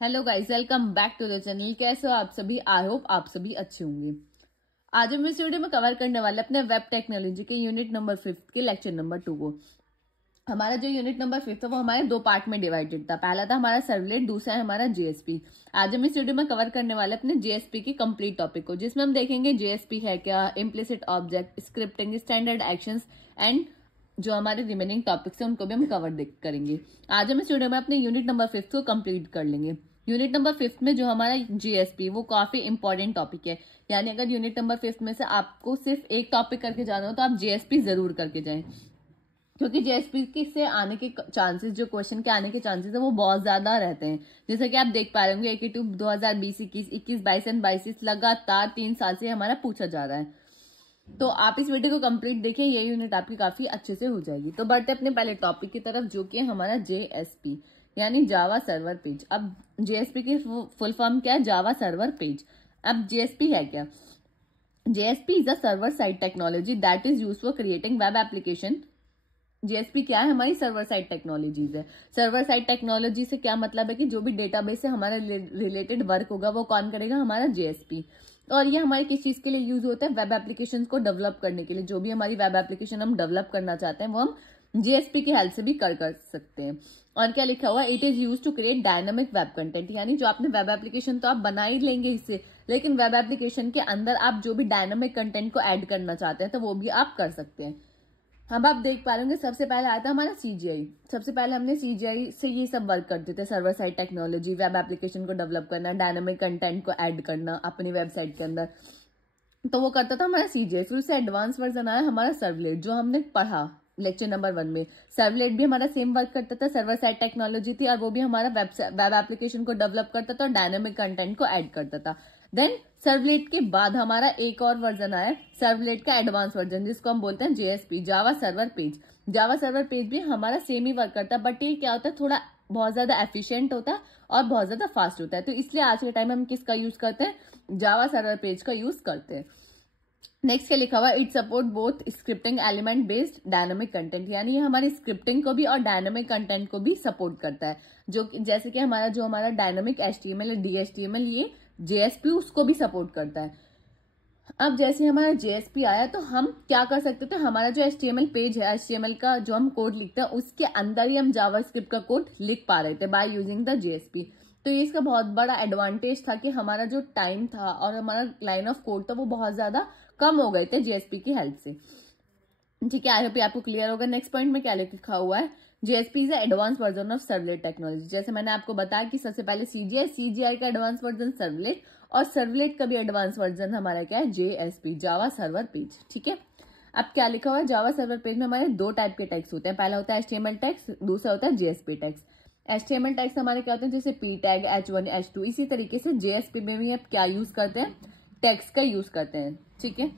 Hello guys, welcome back to the channel. कैसे हो आप सभी? आई होप आप सभी अच्छे होंगे। आज हम इस वीडियो में कवर करने वाले अपने वेब टेक्नोलॉजी के यूनिट नंबर 5 के लेक्चर नंबर 2 को। हमारा जो यूनिट नंबर 5 था वो हमारे दो पार्ट में डिवाइडेड था। पहला था हमारा सर्वलेट, दूसरा है हमारा जेएसपी। आज हम इस वीडियो में कवर करने वाले अपने जेएसपी के कंप्लीट टॉपिक को, जिसमें हम देखेंगे जेएसपी है क्या, implicit object, scripting, standard actions and जो हमारे रिमेनिंग टॉपिक्स हैं उनको भी हम कवर करेंगे। आज हम इस वीडियो में अपने यूनिट नंबर 5 को कंप्लीट कर लेंगे। यूनिट नंबर 5 में जो हमारा जीएसपी वो काफी इंपॉर्टेंट टॉपिक है। यानी अगर यूनिट नंबर 5 में से आपको सिर्फ एक टॉपिक करके जाना हो तो आप जीएसपी जरूर करके जाएं, क्योंकि जेएसपी के से आने के चांसेस, जो क्वेश्चन के आने के चांसेस है वो बहुत ज्यादा रहते हैं। जैसे कि आप देख पा रहे होंगे AKT 2020, 21, 22 एंड 22 लगातार 3 साल से हमारा पूछा जा रहा है। तो आप इस वीडियो को कंप्लीट देखिए, ये यूनिट आपकी काफी अच्छे से हो जाएगी। तो बढ़ते अपने पहले टॉपिक की तरफ, जो कि है हमारा जेएसपी यानी जावा सर्वर पेज। अब जेएसपी की फुल फॉर्म क्या है? Java server page. अब जेएसपी है क्या? JSP is a server side technology that is use for creating web application. JSP क्या है? हमारी सर्वर साइड टेक्नोलॉजीज है। सर्वर साइड टेक्नोलॉजी से क्या मतलब है कि जो भी डेटाबेस से हमारा रिलेटेड वर्क होगा वो कौन करेगा? हमारा जेएसपी। और ये हमारे किस चीज के लिए यूज होता है? वेब एप्लीकेशन को डेवलप करने के लिए। जो भी हमारी वेब एप्लीकेशन हम डेवलप करना चाहते हैं वो हम जेएसपी की हेल्प से भी कर सकते हैं। और क्या लिखा हुआ है? It is use to create dynamic web content. यानी जो आपने वेब एप्लीकेशन तो आप बना ही लेंगे इससे, लेकिन वेब एप्लीकेशन के अंदर आप जो भी डायनामिक कंटेंट को ऐड करना चाहते हैं तो वो भी आप कर सकते हैं। अब आप देख पा रहे सबसे पहले आया था हमारा सीजीआई। सबसे पहले हमने सीजीआई से ये सब वर्क करते थे, server side technology, web application को डेवलप करना, डायनामिक कंटेंट को ऐड करना अपनी वेबसाइट के अंदर। तो वो करता था हमारा सीजीआई। फिर उससे एडवांस वर्जन आया हमारा सर्वलेट, जो हमने पढ़ा लेक्चर नंबर 1 में। सर्वलेट भी हमारा सेम वर्क करता था, सर्वर साइड टेक्नोलॉजी थी, और वो भी हमारा वेब एप्लीकेशन को डेवलप करता था और डायनामिक कंटेंट को ऐड करता था। देन सर्वलेट के बाद हमारा एक और वर्जन आया, सर्वलेट का एडवांस वर्जन, जिसको हम बोलते हैं JSP, Java server page. Java server page भी हमारा सेम ही वर्क करता है, बट ये क्या होता है, थोड़ा बहुत ज्यादा एफिशिएंट होता है और बहुत ज्यादा फास्ट होता है। तो इसलिए आज के टाइम में हम किसका यूज करते हैं? जावा सर्वर पेज का यूज करते हैं। नेक्स्ट क्या लिखा हुआ? It support both scripting element based dynamic content. यानी ये हमारी स्क्रिप्टिंग को भी और डायनामिक कंटेंट को भी सपोर्ट करता है। जो जैसे कि हमारा डायनामिक HTML है, DHTML, ये जेएसपी उसको भी सपोर्ट करता है। अब जैसे हमारा जेएसपी आया तो हम क्या कर सकते थे? हमारा जो HTML पेज है, HTML का जो हम कोड लिखते हैं उसके अंदर ही हम जावास्क्रिप्ट का कोड लिख पा रहे थे बाय यूजिंग द जेएसपी। तो ये इसका बहुत बड़ा एडवांटेज था कि हमारा जो टाइम था और हमारा लाइन ऑफ कोड था वो बहुत ज्यादा कम हो गए थे जेएसपी की हेल्प से। ठीक है, आई होप आपको क्लियर होगा। नेक्स्ट पॉइंट में क्या लिखा हुआ है? JSP is advance version of servlet technology. जैसे मैंने आपको बताया कि सबसे पहले सीजीआई का एडवांस वर्जन सर्वलेट, और सर्वलेट का भी एडवांस वर्जन हमारा क्या है? JSP, Java server page. ठीक है, अब क्या लिखा हुआ है? जावा सर्वर पेज में हमारे दो टाइप के टैग्स होते हैं। पहला होता है HTML टैग्स, दूसरा होता है जेएसपी टैग्स। HTML टैग्स हमारे क्या होते हैं? जैसे P टैग, H1, H2। इसी तरीके से जेएसपी में भी आप क्या यूज करते हैं? टैग्स का यूज करते हैं। ठीक है,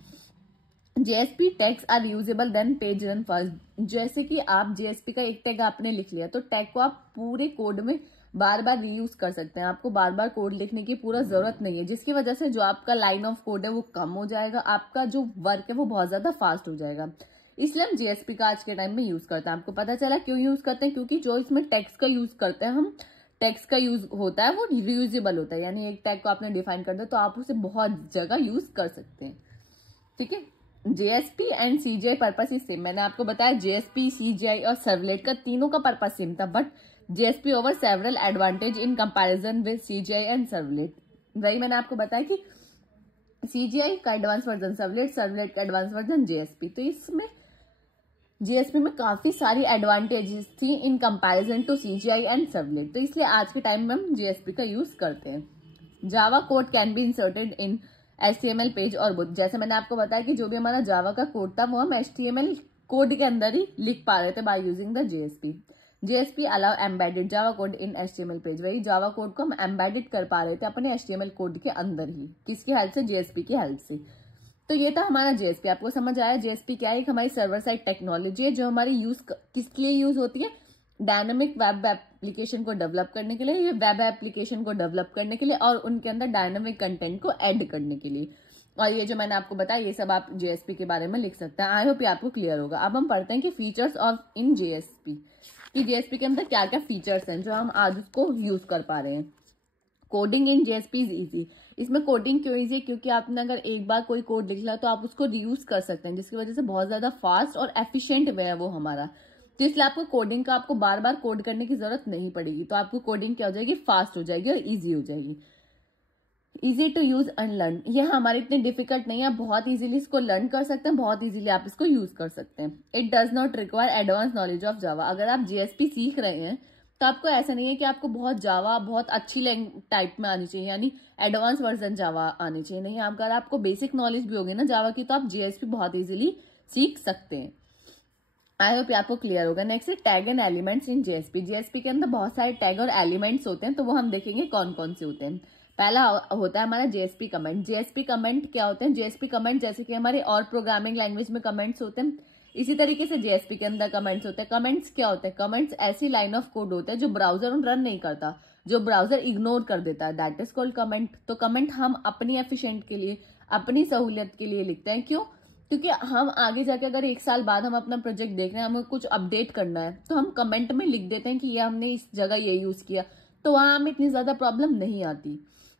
JSP tags are usable then page run first. जैसे कि आप जेएसपी का एक टैग आपने लिख लिया तो टैग को आप पूरे कोड में बार बार रीयूज कर सकते हैं। आपको बार बार कोड लिखने की पूरा जरूरत नहीं है, जिसकी वजह से जो आपका लाइन ऑफ कोड है वो कम हो जाएगा, आपका जो वर्क है वो बहुत ज्यादा फास्ट हो जाएगा। इसलिए हम जेएसपी का आज के टाइम में यूज करते हैं। आपको पता चला क्यों यूज करते हैं? क्योंकि जो इसमें टैग्स का यूज करते हैं हम, टैग्स का यूज होता है वो रीयूजेबल होता है। यानी एक टैग को आपने डिफाइन कर दिया तो आप उसे बहुत जगह यूज कर सकते हैं। ठीक है, JSP and CGI purpose is same. मैंने आपको बताया जेएसपी, सीजीआई और सर्वलेट का तीनों का पर्पस सेम था, but JSP over several advantage in comparison with CGI and servlet. वही मैंने आपको बताया कि सीजीआई का एडवांस वर्जन सर्वलेट, सर्वलेट का एडवांस वर्जन जेएसपी। तो इसमें जेएसपी में काफी सारी एडवांटेजेस थी in comparison to CGI and servlet. तो इसलिए आज के टाइम में हम जेएसपी का यूज करते हैं। Java code can be inserted in HTML page और बुक। जैसे मैंने आपको बताया कि जो भी हमारा जावा का कोड था वो हम HTML कोड के अंदर ही लिख पा रहे थे by using the JSP. JSP allow embedded Java code in HTML page. वही जावा कोड को हम एम्बेडेड कर पा रहे थे अपने HTML कोड के अंदर ही। किसकी हेल्प से? जेएसपी की हेल्प से। तो ये था हमारा जेएसपी। आपको समझ आया? जेएसपी क्या है? एक हमारी सर्वर साइड टेक्नोलॉजी है जो हमारी यूज किसके लिए यूज होती है? डायनामिक वेब एप्लीकेशन को डेवलप करने के लिए, ये वेब एप्लीकेशन को डेवलप करने के लिए और उनके अंदर डायनामिक कंटेंट को ऐड करने के लिए। और ये जो मैंने आपको बताया ये सब आप जेएसपी के बारे में लिख सकते हैं। आई होप ये आपको क्लियर होगा। अब हम पढ़ते हैं कि फीचर्स ऑफ इन जेएसपी, कि जेएसपी के अंदर क्या क्या फीचर्स हैं जो हम आज उसको यूज कर पा रहे हैं। Coding in JSP is easy. इसमें कोडिंग क्यों इजी है? क्योंकि आपने अगर एक बार कोई कोड लिख लिया तो आप उसको रीयूज कर सकते हैं, जिसकी वजह से बहुत ज्यादा फास्ट और एफिशिएंट वे है वो हमारा। तो इसलिए आपको कोडिंग का आपको बार बार कोड करने की जरूरत नहीं पड़ेगी। तो आपको कोडिंग क्या हो जाएगी? फास्ट हो जाएगी और ईजी हो जाएगी। इजी टू यूज अनलर्न, ये हमारे इतने डिफिकल्ट नहीं है, आप बहुत इजीली इसको लर्न कर सकते हैं, बहुत इजीली आप इसको यूज कर सकते हैं। It does not require advance knowledge of Java. अगर आप जेएसपी सीख रहे हैं तो आपको ऐसा नहीं है कि आपको बहुत जावा बहुत अच्छी टाइप में आनी चाहिए, यानी एडवांस वर्जन जावा आनी चाहिए। नहीं, अगर आपको बेसिक नॉलेज भी होगी ना जावा की तो आप जेएसपी बहुत इजीली सीख सकते हैं। आई होप आपको क्लियर होगा। नेक्स्ट है tag and elements in JSP. JSP के अंदर बहुत सारे टैग और एलिमेंट्स होते हैं, तो वो हम देखेंगे कौन कौन से होते हैं। पहला होता है हमारा जेएसपी कमेंट। जेएसपी कमेंट क्या होते हैं? जेएसपी कमेंट जैसे कि हमारे और प्रोग्रामिंग लैंग्वेज में कमेंट्स होते हैं, इसी तरीके से जेएसपी के अंदर कमेंट्स होते हैं। कमेंट्स क्या होते हैं? कमेंट्स ऐसी लाइन ऑफ कोड होते हैं जो ब्राउजर रन नहीं करता, जो ब्राउजर इग्नोर कर देता है, दैट इज कॉल्ड कमेंट। तो कमेंट हम अपनी एफिशिएंट के लिए, अपनी सहूलियत के लिए लिखते हैं। क्यों? क्योंकि हम आगे जाके अगर 1 साल बाद हम अपना प्रोजेक्ट देख रहे हैं, हमें कुछ अपडेट करना है, तो हम कमेंट में लिख देते हैं कि ये हमने इस जगह ये यूज किया, तो वहां हमें इतनी ज्यादा प्रॉब्लम नहीं आती।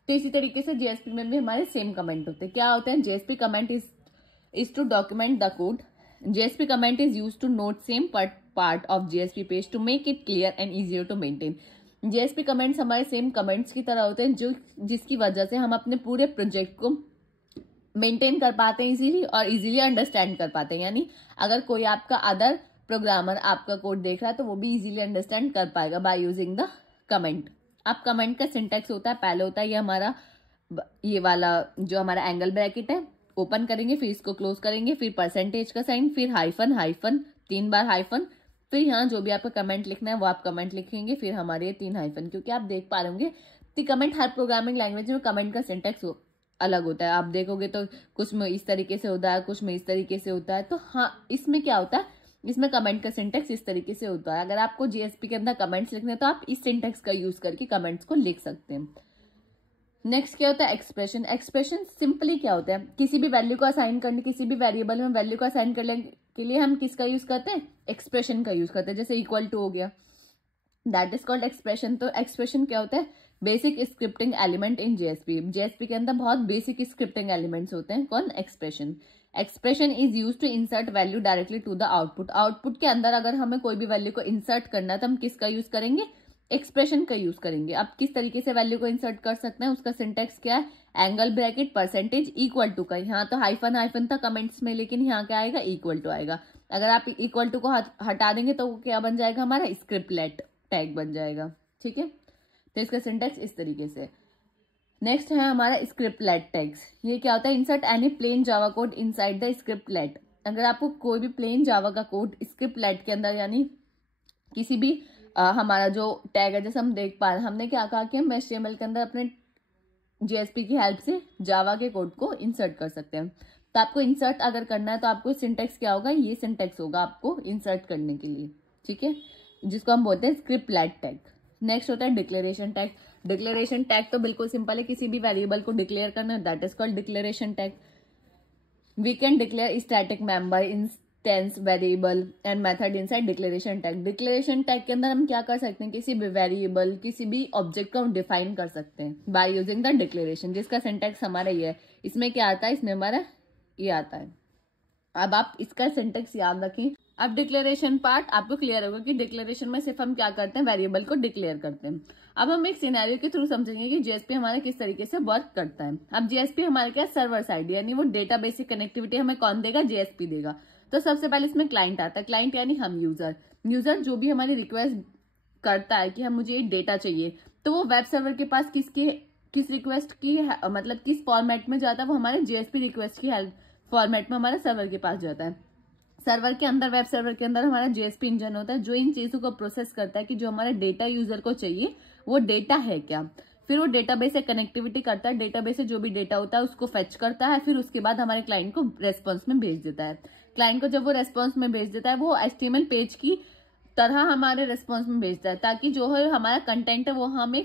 तो इसी तरीके से जेएसपी में भी हमारे सेम कमेंट होते हैं। क्या होते हैं? JSP comment is to document the code. JSP comment is use to note same part of JSP page to make it clear and easier to maintain. JSP comments हमारे same comments की तरह होते हैं, जो जिसकी वजह से हम अपने पूरे प्रोजेक्ट को मेंटेन कर पाते हैं इजीली और इजीली अंडरस्टैंड कर पाते हैं। यानी अगर कोई आपका अदर प्रोग्रामर आपका कोड देख रहा है तो वो भी इजीली अंडरस्टैंड कर पाएगा बाय यूजिंग द कमेंट। अब कमेंट का सिंटेक्स होता है, पहले होता है ये हमारा ये वाला जो हमारा एंगल ब्रैकेट है, ओपन करेंगे, फिर इसको क्लोज करेंगे, फिर परसेंटेज का साइन, फिर हाइफन हाइफन, 3 बार हाइफन, फिर यहाँ जो भी आपका कमेंट लिखना है वो आप कमेंट लिखेंगे, फिर हमारे 3 हाइफन। क्योंकि आप देख पा रहे होंगे कि कमेंट हर प्रोग्रामिंग लैंग्वेज में कमेंट का सिंटेक्स अलग होता है। आप देखोगे तो कुछ में इस तरीके से होता है, कुछ में इस तरीके से होता है। तो हाँ, इसमें क्या होता है? इसमें कमेंट का सिंटेक्स इस तरीके से होता है। अगर आपको जेएसपी के अंदर कमेंट्स लिखने हैं तो आप इस सिंटेक्स का यूज करके कमेंट्स को लिख सकते हैं। नेक्स्ट क्या होता है? एक्सप्रेशन। एक्सप्रेशन सिंपली क्या होता है? किसी भी वैल्यू को असाइन करने, किसी भी वेरिएबल में वैल्यू को असाइन करने के लिए हम किसका यूज करते हैं? एक्सप्रेशन का यूज करते हैं। जैसे इक्वल टू हो गया, दैट इज कॉल्ड एक्सप्रेशन। तो एक्सप्रेशन क्या होता है? Basic scripting element in JSP. JSP के अंदर बहुत बेसिक स्क्रिप्टिंग एलिमेंट्स होते हैं। कौन? Expression. Expression is use to insert value directly to the output. Output के अंदर अगर हमें कोई भी वैल्यू को इंसर्ट करना है तो हम किसका यूज करेंगे? एक्सप्रेशन का यूज करेंगे। अब किस तरीके से वैल्यू को इंसर्ट कर सकते हैं, उसका सिंटेक्स क्या है? Angle bracket percentage equal to का। यहाँ तो हाइफन हाइफन था कमेंट्स में, लेकिन यहाँ क्या आएगा? इक्वल टू आएगा। अगर आप इक्वल टू को हटा देंगे तो क्या बन जाएगा? हमारा स्क्रिप्टलेट टैग बन जाएगा। ठीक है, तो इसका सिंटेक्स इस तरीके से। नेक्स्ट है हमारा स्क्रिप्टलेट टैग्स। ये क्या होता है? Insert any plain Java code inside the scriptlet. अगर आपको कोई भी प्लेन जावा का कोड स्क्रिप्टलेट के अंदर, यानी किसी भी हमारा जो टैग है, जैसे हम देख पा रहे हैं, हमने क्या कहा कि हम HTML के अंदर अपने जेएसपी की हेल्प से जावा के कोड को इंसर्ट कर सकते हैं। तो आपको इंसर्ट अगर करना है तो आपको सिंटेक्स क्या होगा? ये सिंटेक्स होगा आपको इंसर्ट करने के लिए। ठीक है, जिसको हम बोलते हैं स्क्रिप्टलेट टैग। नेक्स्ट होता है डिक्लेरेशन टैग। डिक्लेरेशन टैग तो बिल्कुल सिंपल है, किसी भी वेरिएबल को डिक्लेयर करना, that is called declaration tag. We can declare static member, instance variable and method inside declaration tag. Declaration tag के अंदर हम क्या कर सकते हैं? किसी भी वेरिएबल, किसी भी ऑब्जेक्ट को हम डिफाइन कर सकते हैं बाय यूजिंग द डिक्लेरेशन, जिसका सिंटेक्स हमारा ये है। इसमें क्या आता है? इसमें हमारा ये आता है। अब आप इसका सिंटेक्स याद रखें। अब डिक्लेरेशन पार्ट आपको क्लियर होगा कि डिक्लेरेशन में सिर्फ हम क्या करते हैं? वेरिएबल को डिक्लेयर करते हैं। अब हम एक सिनेरियो के थ्रू समझेंगे कि जेएसपी हमारा किस तरीके से वर्क करता है। अब जेएसपी हमारा क्या? सर्वर साइड, यानी वो डेटाबेस से कनेक्टिविटी हमें कौन देगा? जेएसपी देगा। तो सबसे पहले इसमें क्लाइंट आता है। क्लाइंट यानी हम यूजर। यूजर जो भी हमारी रिक्वेस्ट करता है कि हम मुझे डेटा चाहिए, तो वो वेब सर्वर के पास किस रिक्वेस्ट की मतलब किस फॉर्मेट में जाता है? वो हमारे जेएसपी रिक्वेस्ट की हेल्प फॉर्मेट में हमारे सर्वर के पास जाता है। सर्वर के अंदर, वेब सर्वर के अंदर हमारा जेएसपी इंजन होता है, जो इन चीजों को प्रोसेस करता है कि जो हमारा डेटा यूजर को चाहिए वो डेटा है क्या। फिर वो डेटाबेस से कनेक्टिविटी करता है, डेटाबेस से जो भी डेटा होता है उसको फेच करता है, फिर उसके बाद हमारे क्लाइंट को रेस्पॉन्स में भेज देता है। क्लाइंट को जब वो रेस्पॉन्स में भेज देता है, वो HTML पेज की तरह हमारे रेस्पॉन्स में भेजता है, ताकि जो है हमारा कंटेंट है वो हमें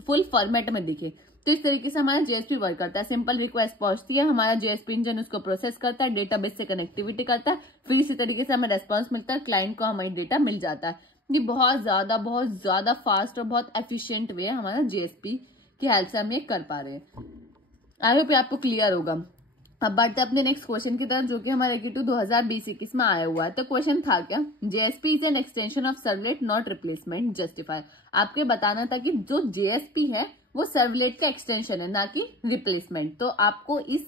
फुल फॉर्मेट में दिखे। तो इस तरीके से हमारा जेएसपी वर्क करता है। सिंपल रिक्वेस्ट पहुंचती है, हमारा जेएसपी इंजन उसको प्रोसेस करता है, डेटाबेस से कनेक्टिविटी करता है, फिर इसी तरीके से हमें रेस्पॉन्स मिलता है, क्लाइंट को हमारी डेटा मिल जाता है। ये बहुत ज्यादा फास्ट और बहुत एफिशिएंट वे है हमारा जेएसपी की हेल्प से हम ये कर पा रहे हैं। आई होप आपको क्लियर होगा। अब बढ़ते अपने नेक्स्ट क्वेश्चन की तरफ, जो कि हमारे Q2 2020-21 में आया हुआ है। तो क्वेश्चन था क्या, JSP is an extension of servlet not replacement, justify. आपके बताना था कि जो JSP है वो सर्वलेट का एक्सटेंशन है, ना कि रिप्लेसमेंट। तो आपको इस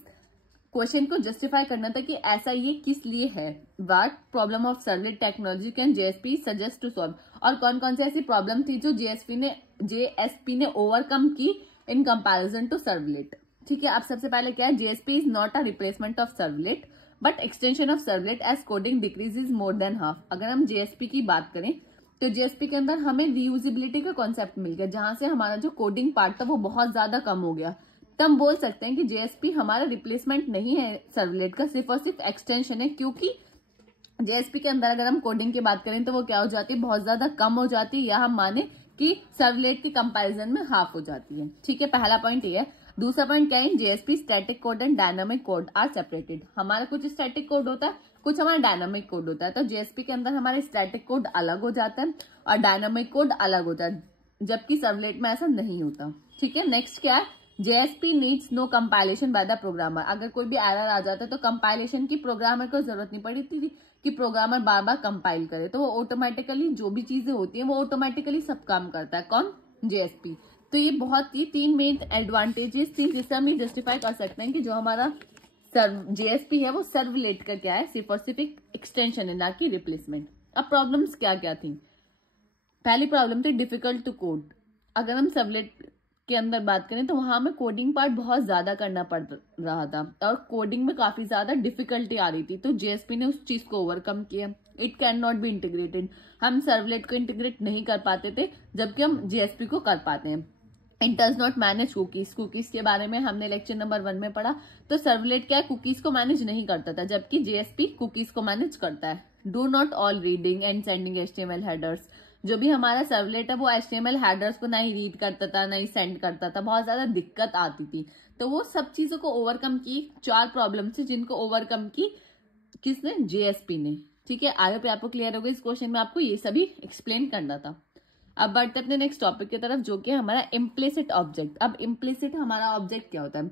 क्वेश्चन को जस्टिफाई करना था कि ऐसा ये किस लिए है। What problem of servlet technology can JSP suggest to solve, और कौन कौन सी ऐसी प्रॉब्लम थी जो JSP ने ओवरकम की इन कंपैरिजन टू सर्वलेट। ठीक है, अब सबसे पहले क्या है, JSP is not a replacement of servlet but extension of servlet as coding decreases more than half. अगर हम JSP की बात करें तो JSP के अंदर हमें रीयूजिबिलिटी का कॉन्सेप्ट मिल गया, जहां से हमारा जो कोडिंग पार्ट था वो बहुत ज्यादा कम हो गया। तो हम बोल सकते हैं कि JSP हमारा रिप्लेसमेंट नहीं है सर्वलेट का, सिर्फ और सिर्फ एक्सटेंशन है। क्योंकि JSP के अंदर अगर हम कोडिंग की बात करें तो वो क्या हो जाती है, बहुत ज्यादा कम हो जाती है, या हम माने कि सर्वलेट के कंपैरिजन में हाफ हो जाती है। ठीक है, पहला पॉइंट ये है। दूसरा पॉइंट क्या है, JSP static code and dynamic code are separated. हमारा कुछ स्टैटिक कोड होता है, कुछ हमारा डायनामिक कोड होता है। तो JSP के अंदर हमारे स्टैटिक कोड अलग हो जाता है और डायनामिक कोड अलग होता है, जबकि सर्वलेट में ऐसा नहीं होता। ठीक है, नेक्स्ट क्या है, JSP needs no compilation by the programmer. अगर कोई भी एरर आ जाता है तो कंपाइलेशन की प्रोग्रामर को जरूरत नहीं पड़ती थी कि प्रोग्रामर बार बार कंपाइल करे, तो वो ऑटोमेटिकली जो भी चीजें होती हैं वो ऑटोमेटिकली सब काम करता है। कौन, JSP। तो ये बहुत ही 3 मेन एडवांटेजेस थी जिससे हम ये जस्टिफाई कर सकते हैं कि जो हमारा JSP है वो सर्वलेट का क्या है, सिर्फ और सिर्फ एक एक्सटेंशन है, ना कि रिप्लेसमेंट। अब प्रॉब्लम्स क्या क्या थी। पहली प्रॉब्लम थी डिफिकल्ट टू कोड। अगर हम सर्वलेट के अंदर बात करें तो वहां हमें कोडिंग पार्ट बहुत ज्यादा करना पड़ रहा था और कोडिंग में काफी ज्यादा डिफिकल्टी आ रही थी। तो JSP ने उस चीज को ओवरकम किया। It can not be integrated, हम सर्वलेट को इंटीग्रेट नहीं कर पाते थे, जबकि हम JSP को कर पाते हैं। It does not manage cookies. Cookies के बारे में हमने लेक्चर नंबर 1 में पढ़ा। तो सर्वलेट क्या है, कुकीज को मैनेज नहीं करता था, जबकि JSP कुकीज को मैनेज करता है। Do not all reading and sending HTML headers. जो भी हमारा सर्वलेट है वो HTML हेडर्स को ना ही रीड करता था ना ही सेंड करता था, बहुत ज्यादा दिक्कत आती थी। तो वो सब चीजों को ओवरकम की। 4 प्रॉब्लम थी जिनको ओवरकम की किसने, JSP ने। ठीक है, आई होप आपको क्लियर हो गया। इस क्वेश्चन में आपको ये सभी एक्सप्लेन करना था। अब बढ़ते अपने नेक्स्ट टॉपिक की तरफ, जो कि हमारा इम्प्लिसिट ऑब्जेक्ट। अब इम्प्लिसिट हमारा ऑब्जेक्ट क्या होता है,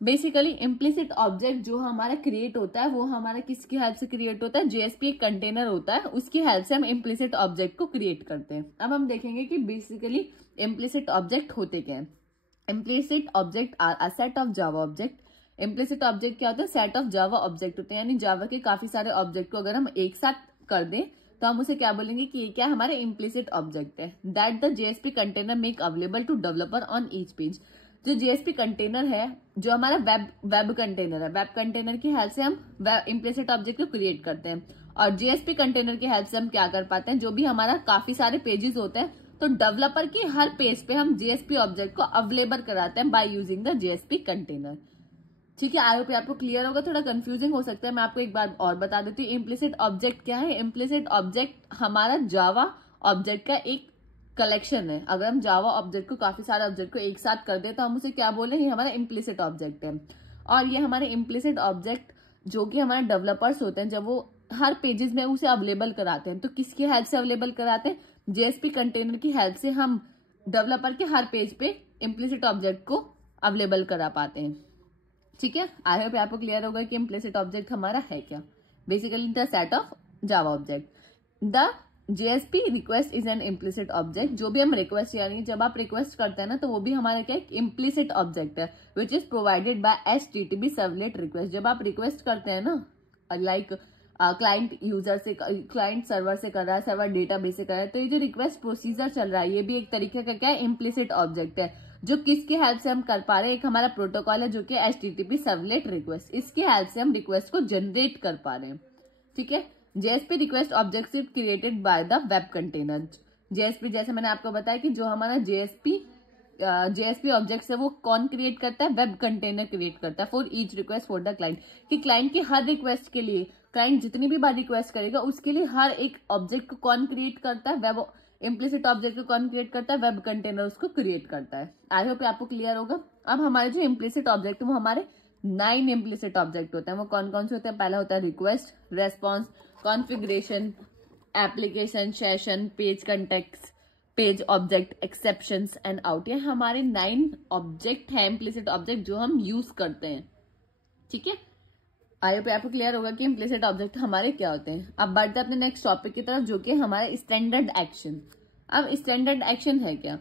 बेसिकली इम्प्लिसिट ऑब्जेक्ट जो हमारा क्रिएट होता है वो हमारा किसकी हेल्प से क्रिएट होता है, JSP एक कंटेनर होता है, उसकी हेल्प से हम इम्प्लिसिट ऑब्जेक्ट को क्रिएट करते हैं। अब हम देखेंगे कि बेसिकली इम्प्लिसिट ऑब्जेक्ट होते क्या है। Implicit object are a set of Java object. Implicit object क्या होता है, सेट ऑफ जावा ऑब्जेक्ट होते हैं, यानी जावा के काफी सारे ऑब्जेक्ट को अगर हम एक साथ कर दें तो हम उसे क्या बोलेंगे कि ये क्या हमारे इम्प्लिसिट ऑब्जेक्ट है। That the JSP container make available to developer on each page. जो JSP कंटेनर है, जो हमारा वेब कंटेनर है, वेब कंटेनर की हेल्प से हम इम्प्लिसिट ऑब्जेक्ट को क्रिएट करते हैं। और JSP कंटेनर की हेल्प से हम क्या कर पाते हैं, जो भी हमारा काफी सारे पेजेस होते हैं तो डेवलपर की हर पेज पे हम JSP ऑब्जेक्ट को अवेलेबल कराते हैं by using the JSP container. ठीक है, आई होप आपको क्लियर होगा। थोड़ा कंफ्यूजिंग हो सकता है, मैं आपको एक बार और बता देती हूँ। इम्प्लिसिट ऑब्जेक्ट क्या है, इम्प्लिसिट ऑब्जेक्ट हमारा जावा ऑब्जेक्ट का एक कलेक्शन है। अगर हम जावा ऑब्जेक्ट को, काफी सारे ऑब्जेक्ट को एक साथ कर दे तो हम उसे क्या बोले, ये हमारा इम्प्लिसिट ऑब्जेक्ट है। और ये हमारे इम्प्लिसिट ऑब्जेक्ट जो कि हमारे डेवलपर्स होते हैं, जब वो हर पेजेस में उसे अवेलेबल कराते हैं तो किसकी हेल्प से अवेलेबल कराते हैं, JSP कंटेनर की हेल्प से हम डेवलपर के हर पेज पे इम्प्लिसिट ऑब्जेक्ट को अवेलेबल करा पाते हैं। ठीक है, आई होप आपको क्लियर होगा कि इम्प्लिसिट ऑब्जेक्ट हमारा है क्या, basically the set of Java object. The JSP request is an implicit object. जो भी हम रिक्वेस्ट, यानी जब आप रिक्वेस्ट करते हैं ना तो वो भी हमारा क्या एक इम्प्लिसिट ऑब्जेक्ट है, which is provided by HTTP servlet request. जब आप रिक्वेस्ट करते हैं ना, लाइक क्लाइंट यूजर से, क्लाइंट सर्वर से कर रहा है, सर्वर डेटाबेस से कर रहा है, तो ये जो रिक्वेस्ट प्रोसीजर चल रहा है ये भी एक तरीके का क्या है, इम्प्लिसिट ऑब्जेक्ट है, जो किसकी हेल्प से हम कर पा रहे हैं। एक हमारा प्रोटोकॉल है जो कि HTTP सर्वलेट रिक्वेस्ट, इसकी हेल्प से हम रिक्वेस्ट को जनरेट कर पा रहे हैं। ठीक है, JSP request object is created by the web container. JSP जैसे मैंने आपको बताया कि जो हमारा JSP ऑब्जेक्ट है वो कौन क्रिएट करता है, वेब कंटेनर क्रिएट करता है for each request for the client. कि क्लाइंट की हर रिक्वेस्ट के लिए, क्लाइंट जितनी भी बार रिक्वेस्ट करेगा उसके लिए हर एक ऑब्जेक्ट को कौन क्रिएट करता है, वेब इम्प्लिसिट ऑब्जेक्ट को कौन क्रिएट करता है, वेब कंटेनर उसको क्रिएट करता है। आई होप आपको क्लियर होगा। अब हमारे जो इम्प्लिसिट ऑब्जेक्ट है वो हमारे 9 इम्प्लिसिट ऑब्जेक्ट होते हैं। वो कौन कौन से होते हैं, पहला होता है request, response, configuration, application, session, page context, page object, exceptions and out. ये हमारे 9 ऑब्जेक्ट है, इम्प्लिसिट ऑब्जेक्ट जो हम यूज करते हैं। ठीक है, आई होप आपको क्लियर होगा कि इम्प्लिसिट ऑब्जेक्ट हमारे क्या होते हैं। अब बढ़ते अपने नेक्स्ट टॉपिक की तरफ, जो कि हमारा स्टैंडर्ड एक्शन। अब स्टैंडर्ड एक्शन है क्या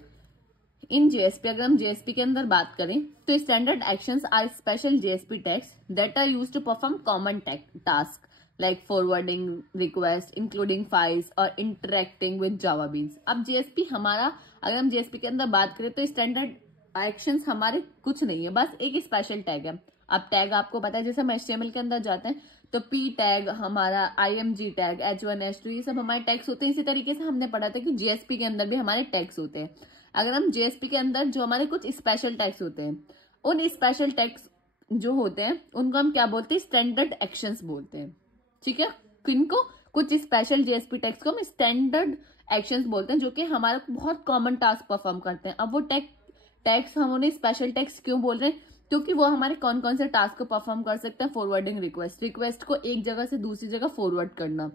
इन जेएसपी? अगर हम जेएसपी के अंदर बात करें तो standard actions are special JSP tags that are used to perform common task like forwarding request, including files और interacting with Java Beans। अब JSP हमारा, अगर हम JSP के अंदर बात करें तो स्टैंडर्ड एक्शंस हमारे कुछ नहीं है, बस एक स्पेशल टैग है। अब टैग आपको पता है, जैसे हम HTML के अंदर जाते हैं तो P टैग हमारा, IMG टैग, H1 H2 ये सब हमारे टैग्स होते हैं। इसी तरीके से हमने पढ़ा था कि JSP के अंदर भी हमारे टैग्स होते हैं। अगर हम JSP के अंदर जो हमारे कुछ स्पेशल टैग्स होते हैं, उन स्पेशल टैग्स जो होते हैं उनको हम क्या बोलते हैं? स्टैंडर्ड एक्शंस बोलते हैं। ठीक है, किनको? कुछ स्पेशल जेएसपी टैग्स को हम स्टैंडर्ड एक्शंस बोलते हैं, जो कि हमारा बहुत कॉमन टास्क परफॉर्म करते हैं। अब वो टैग्स हम उन्हें स्पेशल टैग्स क्यों बोल रहे हैं? क्योंकि वो हमारे कौन कौन से टास्क को परफॉर्म कर सकते हैं? फॉरवर्डिंग रिक्वेस्ट को एक जगह से दूसरी जगह फॉरवर्ड करना,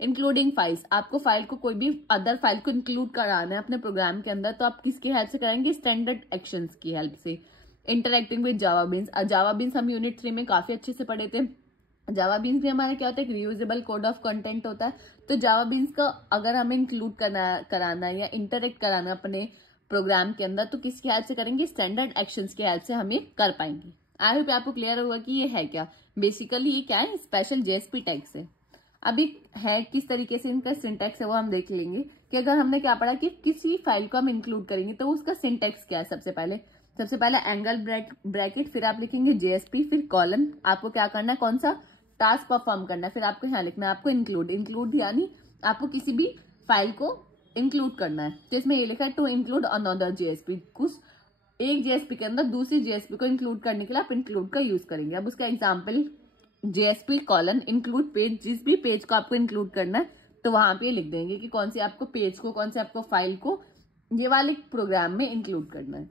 इंक्लूडिंग फाइल्स, आपको फाइल को, कोई भी अदर फाइल को इंक्लूड कराना है अपने प्रोग्राम के अंदर, तो आप किसकी हेल्प से कराएंगे? स्टैंडर्ड एक्शंस की हेल्प से। Interacting with Java beans, Java beans हम यूनिट 3 में काफी अच्छे से पढ़े थे। जावा बीन्स भी हमारा क्या होता है? एक रियूजेबल कोड ऑफ कंटेंट होता है। तो जावा बीन्स का अगर हमें इंक्लूड कराना या इंटरेक्ट कराना अपने प्रोग्राम के अंदर, तो किसकी हेल्प से करेंगे? स्टैंडर्ड एक्शंस की हेल्प से हमें कर पाएंगे। आई होप आपको क्लियर होगा कि ये है क्या। बेसिकली ये क्या है? स्पेशल जेएसपी टैग्स है। अभी है किस तरीके से इनका सिंटैक्स है वो हम देख लेंगे कि अगर हमने क्या पढ़ा कि किसी फाइल को हम इंक्लूड करेंगे तो उसका सिंटैक्स क्या है। सबसे पहले एंगल ब्रैकेट, फिर आप लिखेंगे जेएसपी, फिर कॉलन, आपको क्या करना है? कौन सा टास्क परफॉर्म करना है, फिर आपको यहाँ लिखना है आपको इंक्लूड यानी आपको किसी भी फाइल को इंक्लूड करना है। तो इसमें ये लिखा है टू इंक्लूड अनदर जेएसपी, कुछ एक जेएसपी के अंदर दूसरी जेएसपी को इंक्लूड करने के लिए आप इंक्लूड का यूज करेंगे। अब उसका example JSP colon include page, जिस भी पेज को आपको इंक्लूड करना है तो वहां पे लिख देंगे कि कौन सी आपको पेज को, कौन सी आपको फाइल को ये वाले प्रोग्राम में इंक्लूड करना है।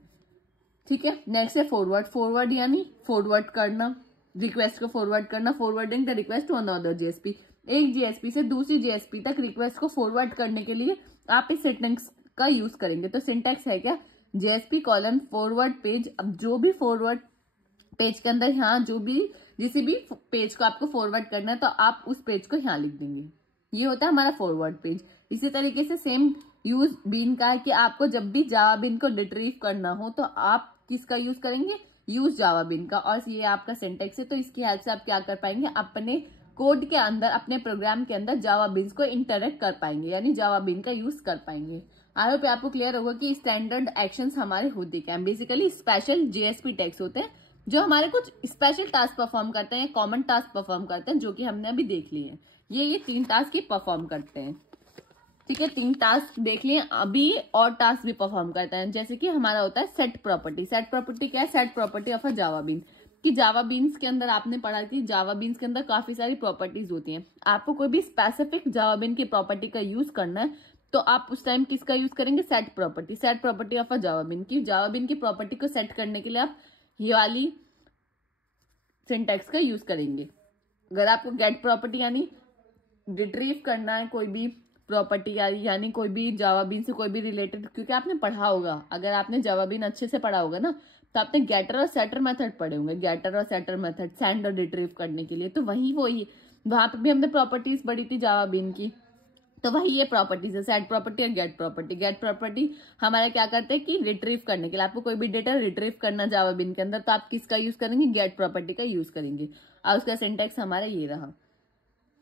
ठीक है, नेक्स्ट है फॉरवर्ड यानी फॉरवर्ड करना, रिक्वेस्ट को फॉरवर्ड करना, forwarding the request to another JSP. एक जेएसपी से दूसरी जेएसपी तक रिक्वेस्ट को फॉरवर्ड करने के लिए आप इस सिंटैक्स का यूज करेंगे। तो सिंटैक्स है क्या? JSP colon forward page. अब जो भी फॉरवर्ड पेज के अंदर यहाँ जो भी जिस भी पेज को आपको फॉरवर्ड करना है तो आप उस पेज को यहाँ लिख देंगे। ये होता है हमारा फॉरवर्ड पेज। इसी तरीके से सेम यूज बीन का है कि आपको जब भी जावा बीन को रिट्रीव करना हो तो आप किसका यूज करेंगे? यूज जावा बीन का। और ये आपका सिंटैक्स है, तो इसकी हेल्प से आप क्या कर पाएंगे? अपने कोड के अंदर, अपने प्रोग्राम के अंदर जावा बीन्स को इंटरेक्ट कर पाएंगे, यानी जावा बीन का यूज कर पाएंगे। आई होप आपको क्लियर होगा कि स्टैंडर्ड एक्शंस हमारे होते क्या है। बेसिकली स्पेशल जेएसपी टैग्स होते हैं जो हमारे कुछ स्पेशल टास्क परफॉर्म करते हैं, कॉमन टास्क परफॉर्म करते हैं, जो कि हमने अभी देख लिए हैं। ये 3 टास्क ही परफॉर्म करते हैं। ठीक है, 3 टास्क देख लिए। अभी और टास्क भी परफॉर्म करते हैं, जैसे कि हमारा होता है सेट प्रॉपर्टी। सेट प्रॉपर्टी क्या है? Set property of a Java bean. कि जावा बीन्स के अंदर आपने पढ़ा कि जावा बीन्स के अंदर काफी सारी प्रॉपर्टीज होती हैं। आपको कोई भी स्पेसिफिक जावा बीन की प्रॉपर्टी का यूज करना है तो आप उस टाइम किसका यूज करेंगे? Set property of a Java bean. की जावा बीन की प्रॉपर्टी को सेट करने के लिए आप ये वाली सिंटैक्स का यूज करेंगे। अगर आपको गेट प्रॉपर्टी यानी रिट्रीव करना है कोई भी प्रॉपर्टी यानी कोई भी जावा बीन से कोई भी रिलेटेड, क्योंकि आपने पढ़ा होगा, अगर आपने जावा बीन अच्छे से पढ़ा होगा ना तो आपने गेटर और सेटर मेथड पढ़े होंगे। गेटर और सेटर मेथड सेंड और रिट्रीव करने के लिए, तो वही वहां पे भी हमने प्रॉपर्टीज पढ़ी थी जावा बीन की। तो वही ये प्रॉपर्टीज है, सेट प्रॉपर्टी और गेट प्रॉपर्टी। गेट प्रॉपर्टी हमारा क्या करते हैं कि रिट्रीव करने के लिए, आपको कोई भी डेटा रिट्रीव करना जावा बीन के अंदर तो आप किसका यूज करेंगे? गेट प्रॉपर्टी का यूज करेंगे। और उसका सिंटैक्स हमारा ये रहा।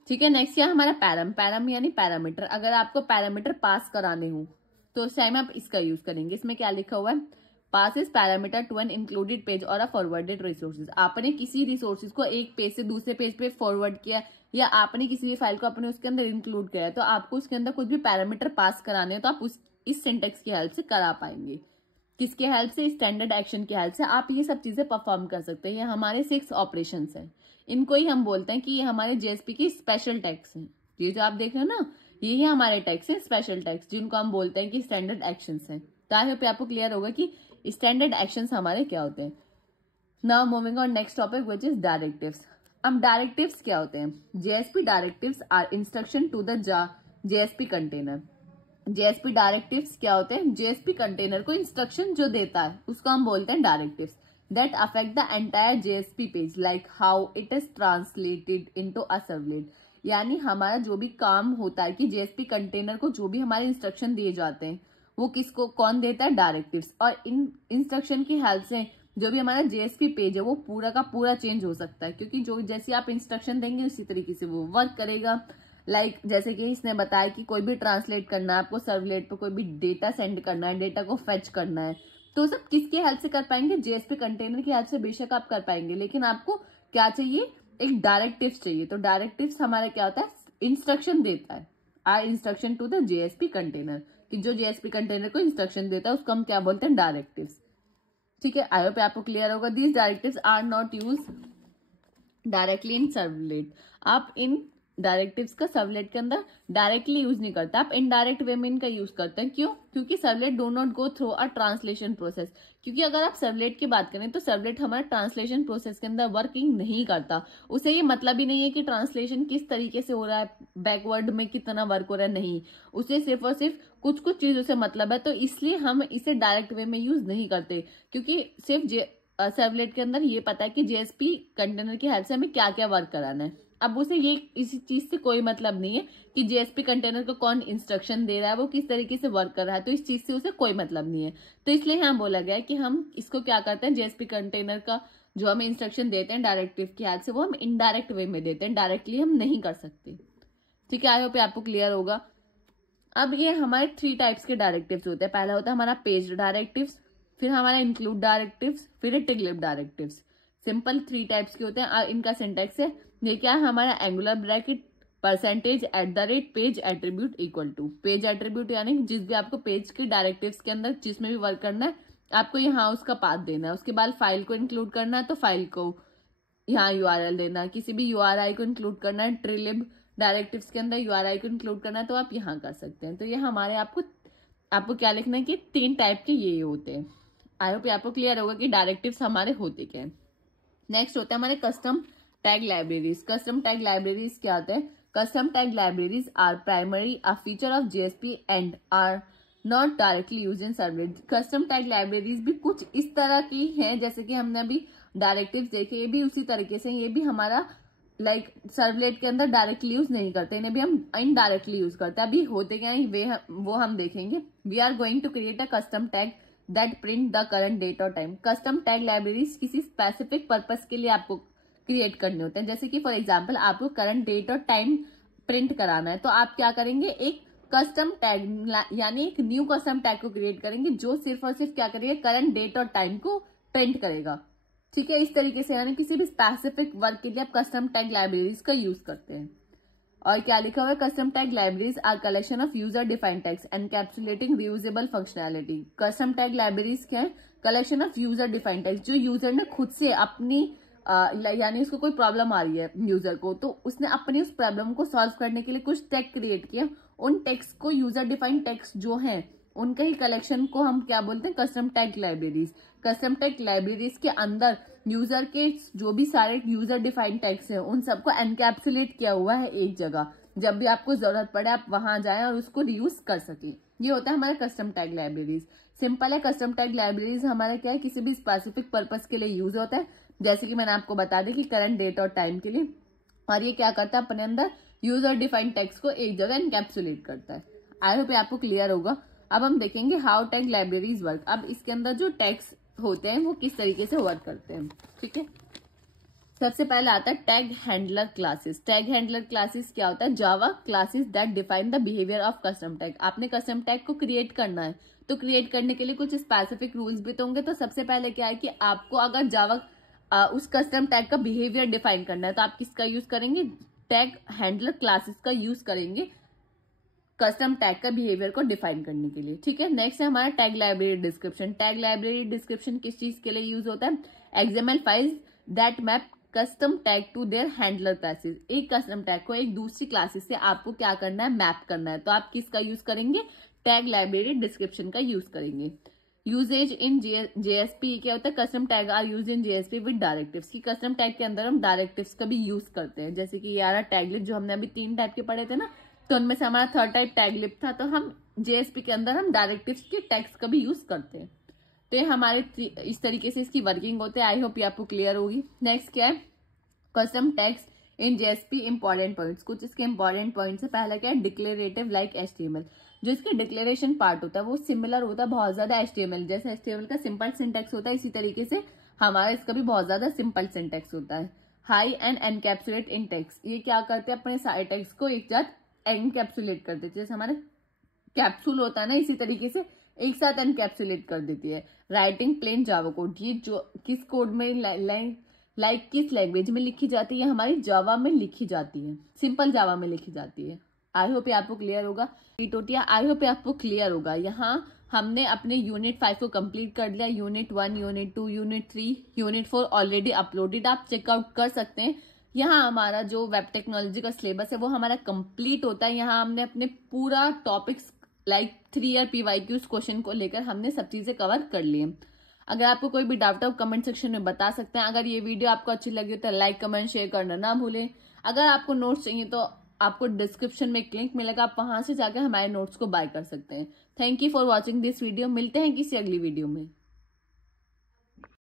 ठीक है, नेक्स्ट क्या हमारा पैरम यानी पैरामीटर। अगर आपको पैरामीटर पास कराने हो तो उस टाइम आप इसका यूज करेंगे। इसमें क्या लिखा हुआ है? Pass is parameter to an included page और अ फॉरवर्डेड रिसोर्सेज। आपने किसी रिसोर्सेज को एक पेज से दूसरे पेज पे फॉरवर्ड किया या आपने किसी भी फाइल को अपने उसके अंदर इंक्लूड किया तो आपको उसके अंदर कुछ भी पैरामीटर पास कराने हो तो आप इस सिंटैक्स की हेल्प से करा पाएंगे। किसके हेल्प से? स्टैंडर्ड एक्शन की हेल्प से आप ये सब चीजें परफॉर्म कर सकते हैं। ये हमारे 6 ऑपरेशंस हैं। इनको ही हम बोलते हैं कि ये हमारे जेएसपी की स्पेशल टैग्स हैं। ये जो आप देख रहे हो ना, ये ही हमारे टैग्स हैं, स्पेशल टैग्स, जिनको हम बोलते हैं कि स्टैंडर्ड एक्शंस हैं। तो आई होप आपको क्लियर होगा कि स्टैंडर्ड एक्शंस हमारे क्या होते हैं। Now moving on next topic which is directives. अब डायरेक्टिव्स क्या होते हैं? JSP directives are instruction to the JSP container. JSP directives क्या होते हैं? जेएसपी कंटेनर को इंस्ट्रक्शन जो देता है उसको हम बोलते हैं directives that affect the entire JSP page like how it is translated into a servlet. यानी हमारा जो भी काम होता है कि जेएसपी कंटेनर को जो भी हमारे इंस्ट्रक्शन दिए जाते हैं वो किसको कौन देता है? डायरेक्टिव्स। और इन इंस्ट्रक्शन की हेल्प से जो भी हमारा जेएसपी पेज है वो पूरा का पूरा चेंज हो सकता है, क्योंकि जो जैसे आप इंस्ट्रक्शन देंगे उसी तरीके से वो वर्क करेगा। जैसे कि इसने बताया कि कोई भी ट्रांसलेट करना है आपको, सर्वलेट पे कोई भी डेटा सेंड करना है, डेटा को फेच करना है, तो सब किसकी हेल्प से कर पाएंगे? जेएसपी कंटेनर की हेल्प से बेशक आप कर पाएंगे, लेकिन आपको क्या चाहिए? एक डायरेक्टिव्स चाहिए। तो डायरेक्टिव्स हमारा क्या होता है? इंस्ट्रक्शन देता है, are instruction to the JSP container, कि जो जेएसपी कंटेनर को इंस्ट्रक्शन देता है उसको हम क्या बोलते हैं? डायरेक्टिव्स। ठीक है, आई होप आपको क्लियर होगा। These directives are not use directly in servlet. आप इन डायरेक्टिव्स का सर्वलेट के अंदर डायरेक्टली यूज नहीं करते, आप इनडायरेक्ट वे में इनका यूज करते हैं। क्यों? क्योंकि servlet do not go through a translation process. क्योंकि अगर आप सर्वलेट की बात करें तो सर्वलेट हमारा ट्रांसलेशन प्रोसेस के अंदर वर्किंग नहीं करता। उसे ये मतलब ही नहीं है कि ट्रांसलेशन किस तरीके से हो रहा है, बैकवर्ड में कितना वर्क हो रहा है, नहीं। उसे सिर्फ और सिर्फ कुछ कुछ चीजों से मतलब है, तो इसलिए हम इसे डायरेक्ट वे में यूज नहीं करते, क्योंकि सिर्फ सर्वलेट के अंदर ये पता है कि जेएसपी कंटेनर की हेल्प से हमें क्या क्या वर्क कराना है। अब उसे ये इसी चीज से कोई मतलब नहीं है कि जेएसपी कंटेनर को कौन इंस्ट्रक्शन दे रहा है, वो किस तरीके से वर्क कर रहा है, तो इस चीज से उसे कोई मतलब नहीं है। तो इसलिए यहाँ बोला गया है कि हम इसको क्या करते हैं, जेएसपी कंटेनर का जो हमें इंस्ट्रक्शन देते हैं डायरेक्टिव की हेल्प से, वो हम इनडायरेक्ट वे में देते हैं, डायरेक्टली हम नहीं कर सकते। ठीक है, आई होप आपको क्लियर होगा। अब ये हमारे 3 टाइप्स के डायरेक्टिव्स होते हैं। पहला होता है हमारा पेज डायरेक्टिव्स, फिर हमारा इंक्लूड डायरेक्टिव्स, फिर टिकलिप डायरेक्टिव्स। सिंपल 3 टाइप्स के होते हैं। इनका सिंटैक्स है, ये क्या है हमारा? Angular bracket %@ page attribute equal to page attribute, यानी जिस भी आपको पेज के डायरेक्टिव्स के अंदर जिसमें भी वर्क करना है आपको यहाँ उसका पाथ देना है। उसके बाद फाइल को इंक्लूड करना है तो फाइल को यहाँ यूआरएल देना है। किसी भी यूआरआई को इंक्लूड करना है, ट्रिलिब डायरेक्टिव्स के अंदर यूआरआई को इंक्लूड करना है तो आप यहाँ कर सकते हैं। तो ये हमारे आपको क्या लिखना है कि 3 टाइप के ये होते हैं। आई होप आपको क्लियर होगा कि डायरेक्टिव्स हमारे होते क्या है। नेक्स्ट होता है हमारे custom tag libraries. Custom tag libraries क्या होते हैं? Custom tag libraries are primary a feature of JSP and are not directly use in servlet. Custom tag libraries भी कुछ इस तरह की हैं, जैसे कि हमने अभी डायरेक्टिव्स देखे, ये भी उसी तरीके से, ये भी हमारा सर्वलेट के अंदर डायरेक्टली यूज नहीं करते, इन्हें भी हम इनडायरेक्टली यूज करते हैं। अभी होते क्या है वो हम देखेंगे। We are going to create a custom tag that print the current date और टाइम। कस्टम टैग लाइब्रेरीज किसी स्पेसिफिक पर्पस के लिए आपको क्रिएट करने होते हैं। जैसे कि फॉर एग्जांपल आपको करंट डेट और टाइम प्रिंट कराना है, तो आप क्या करेंगे? एक कस्टम टैग यानी एक न्यू कस्टम टैग को क्रिएट करेंगे जो सिर्फ और सिर्फ क्या करेगा? करंट डेट और टाइम को प्रिंट करेगा। ठीक है, इस तरीके से यानी किसी भी स्पेसिफिक वर्क के लिए आप कस्टम टैग लाइब्रेरीज का यूज करते हैं। और क्या लिखा हुआ है? Custom tag libraries are collection of user defined tags encapsulating reusable functionality. Custom tag libraries क्या है? Collection of user defined tags, जो यूजर ने खुद से अपनी यानी उसको कोई प्रॉब्लम आ रही है यूजर को, तो उसने अपनी उस प्रॉब्लम को सॉल्व करने के लिए कुछ टैग क्रिएट किया। उन टैग्स को यूजर डिफाइंड टैग्स जो हैं उनके ही कलेक्शन को हम क्या बोलते हैं? Custom tag libraries. Custom tag libraries के अंदर यूजर के जो भी सारे यूजर डिफाइंड टैग्स हैं उन सबको एनकैप्सुलेट किया हुआ है एक जगह, जब भी आपको जरूरत पड़े आप वहां जाएं और उसको रीयूज कर सके। ये होता है हमारे कस्टम टैग लाइब्रेरीज। सिंपल है, कस्टम टैग लाइब्रेरीज हमारा क्या है? किसी भी स्पेसिफिक पर्पस के लिए यूज होता है, जैसे कि मैंने आपको बता दी कि करंट डेट और टाइम के लिए। और ये क्या करता है? अपने अंदर यूजर डिफाइंड टैग्स को एक जगह एनकैप्सुलेट करता है। आई होप आपको क्लियर होगा। अब हम देखेंगे हाउ टैग लाइब्रेरीज वर्क। अब इसके अंदर जो टैग्स होते हैं वो किस तरीके से वर्क करते हैं। ठीक है, सबसे पहले आता है tag handler classes. Tag handler classes क्या होता है? Java classes that define the behaviour of custom tag. आपने कस्टम टैग को क्रिएट करना है तो क्रिएट करने के लिए कुछ स्पेसिफिक रूल्स भी तो होंगे। तो सबसे पहले क्या है कि आपको अगर जावा उस कस्टम टैग का बिहेवियर डिफाइन करना है तो आप किसका यूज करेंगे? टैग हैंडलर क्लासेस का यूज करेंगे कस्टम टैग का बिहेवियर को डिफाइन करने के लिए। ठीक है, नेक्स्ट है हमारा tag library description. Tag library description किस चीज के लिए यूज होता है? XML files that map custom tag to their handler classes. एक कस्टम टैग को एक दूसरी क्लासेस से आपको क्या करना है? मैप करना है। तो आप किसका यूज करेंगे? टैग लाइब्रेरी डिस्क्रिप्शन का यूज करेंगे। यूजेज इन जेएसपी क्या होता है? Custom tag are use in JSP with directives. की कस्टम टैग के अंदर हम डायरेक्टिव्स का भी यूज करते हैं, जैसे कि यार टैगलेट जो हमने अभी 3 टाइप के पढ़े थे ना, तो उनमें से हमारा थर्ड टाइप टैग लिप था, तो हम जेएसपी के अंदर हम डायरेक्टिव्स के टैग्स का भी यूज करते हैं। तो ये हमारे इस तरीके से इसकी वर्किंग होते हैं। आई होप ये आपको क्लियर होगी। नेक्स्ट क्या है, कस्टम टैग्स इन जेएसपी इंपॉर्टेंट पॉइंट्स। कुछ इसके इंपॉर्टेंट पॉइंट्स है। पहला क्या है, डिक्लेरेटिव लाइक एचटीएमएल। जो इसके डिक्लेरेशन पार्ट होता है वो सिमिलर होता है बहुत ज्यादा एचटीएमएल जैसे। एचटीएमएल का सिंपल सिंटेक्स होता है, इसी तरीके से हमारा इसका भी बहुत ज्यादा सिंपल सिंटेक्स होता है। High and encapsulate in text, ये क्या करते हैं, अपने सारे टेक्स्ट को एक साथ एनकैप्सुलेट करते हैं। जैसे हमारे कैप्सूल होता है ना, इसी तरीके से एक साथ एनकैप्सुलेट कर देती है। राइटिंग प्लेन जावा कोड, ये जो किस कोड में लाइक किस लैंग्वेज में लिखी जाती है, हमारी जावा में लिखी जाती है, सिंपल जावा में लिखी जाती है। आई होप ये आपको क्लियर होगा। टोटिया, आई होप ये आपको क्लियर होगा। यहाँ हमने अपने यूनिट 5 को कंप्लीट कर लिया। Unit 1, unit 2, unit 3, unit 4 already uploaded, आप चेकआउट कर सकते हैं। यहाँ हमारा जो वेब टेक्नोलॉजी का सिलेबस है वो हमारा कंप्लीट होता है। यहाँ हमने अपने पूरा topics like 3 year PYQs question को लेकर हमने सब चीजें कवर कर ली है। अगर आपको कोई भी डाउट है कमेंट सेक्शन में बता सकते हैं। अगर ये वीडियो आपको अच्छी लगी तो लाइक, कमेंट, शेयर करना ना भूलें। अगर आपको नोट्स चाहिए तो आपको डिस्क्रिप्शन में एक लिंक मिलेगा, आप वहां से जाकर हमारे नोट्स को बाय कर सकते हैं। Thank you for watching this video. मिलते हैं किसी अगली वीडियो में।